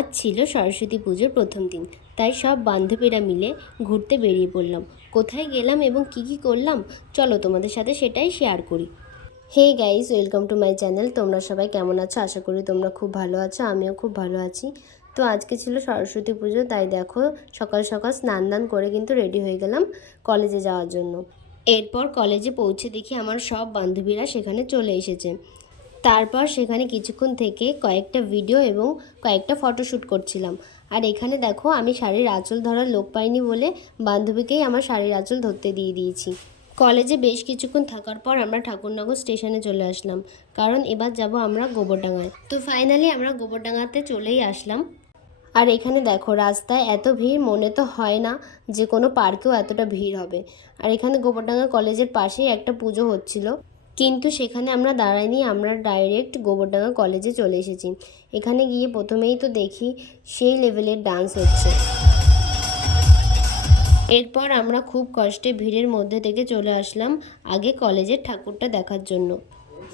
আজ ছিল সরস্বতী পুজোর প্রথম দিন, তাই সব বান্ধবীরা মিলে ঘুরতে বেরিয়ে পড়লাম। কোথায় গেলাম এবং কি কি করলাম চলো তোমাদের সাথে সেটাই শেয়ার করি। Hey guys, welcome to my channel. তোমরা সবাই কেমন আছো? আশা করি তোমরা খুব ভালো আছো, আমিও খুব ভালো আছি। তো আজকে ছিল সরস্বতী পুজো, তাই দেখো সকাল সকাল স্নান দান করে কিন্তু রেডি হয়ে গেলাম কলেজে যাওয়ার জন্য। এরপর কলেজে পৌঁছে দেখি আমার সব বান্ধবীরা সেখানে চলে এসেছে। তারপর সেখানে কিছুক্ষণ থেকে কয়েকটা ভিডিও এবং কয়েকটা ফটোশ্যুট করছিলাম। আর এখানে দেখো আমি শাড়ির আঁচল ধরার লোক পাইনি বলে বান্ধবীকেই আমার শাড়ির আঁচল ধরতে দিয়ে দিয়েছি। কলেজে বেশ কিছুক্ষণ থাকার পর আমরা ঠাকুরনগর স্টেশনে চলে আসলাম, কারণ এবার যাব আমরা গোবরডাঙ্গায়। তো ফাইনালি আমরা গোবরডাঙ্গাতে চলেই আসলাম। আর এখানে দেখো রাস্তায় এত ভিড়, মনে তো হয় না যে কোনো পার্কেও এতটা ভিড় হবে। আর এখানে গোবরডাঙ্গা কলেজের পাশেই একটা পুজো হচ্ছিল, কিন্তু সেখানে আমরা দাঁড়াইনি, আমরা ডাইরেক্ট গোবরডাঙ্গা কলেজে চলে এসেছি। এখানে গিয়ে প্রথমেই তো দেখি সেই লেভেলের ডান্স হচ্ছে। এরপর আমরা খুব কষ্টে ভিড়ের মধ্যে থেকে চলে আসলাম আগে কলেজের ঠাকুরটা দেখার জন্য।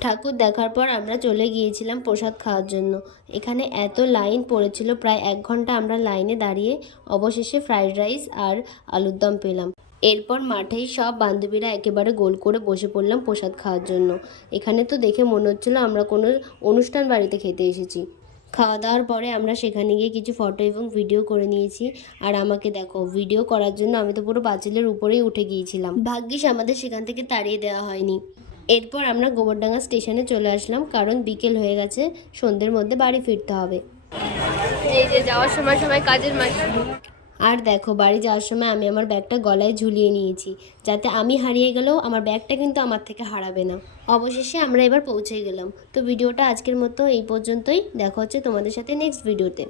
ঠাকুর দেখার পর আমরা চলে গিয়েছিলাম প্রসাদ খাওয়ার জন্য। এখানে এত লাইন পড়েছিল, প্রায় 1 ঘন্টা আমরা লাইনে দাঁড়িয়ে অবশেষে ফ্রাইড রাইস আর আলুর দম পেলাম। এরপর মাঠেই সব বান্ধবীরা একেবারে গোল করে বসে পড়লাম প্রসাদ খাওয়ার জন্য। এখানে তো দেখে মনে হচ্ছিলো আমরা কোনো অনুষ্ঠান বাড়িতে খেতে এসেছি। খাওয়া দাওয়ার পরে আমরা সেখানে গিয়ে কিছু ফটো এবং ভিডিও করে নিয়েছি। আর আমাকে দেখো, ভিডিও করার জন্য আমি তো পুরো পাঁচিলের উপরেই উঠে গিয়েছিলাম। ভাগ্যিস আমাদের সেখান থেকে তাড়িয়ে দেওয়া হয়নি। এরপর আমরা গোবরডাঙ্গা স্টেশনে চলে আসলাম, কারণ বিকেল হয়ে গেছে, সন্ধ্যের মধ্যে বাড়ি ফিরতে হবে। এই যে যাওয়ার সময় সবাই কাজের মাঝে। আর দেখো বাড়ি যাওয়ার সময় আমি আমার ব্যাগটা গলায় ঝুলিয়ে নিয়েছি, যাতে আমি হারিয়ে গেলেও আমার ব্যাগটা কিন্তু আমার থেকে হারাবে না। অবশেষে আমরা এবার পৌঁছে গেলাম। তো ভিডিওটা আজকের মতো এই পর্যন্তই। দেখা হচ্ছে তোমাদের সাথে নেক্সট ভিডিওতে।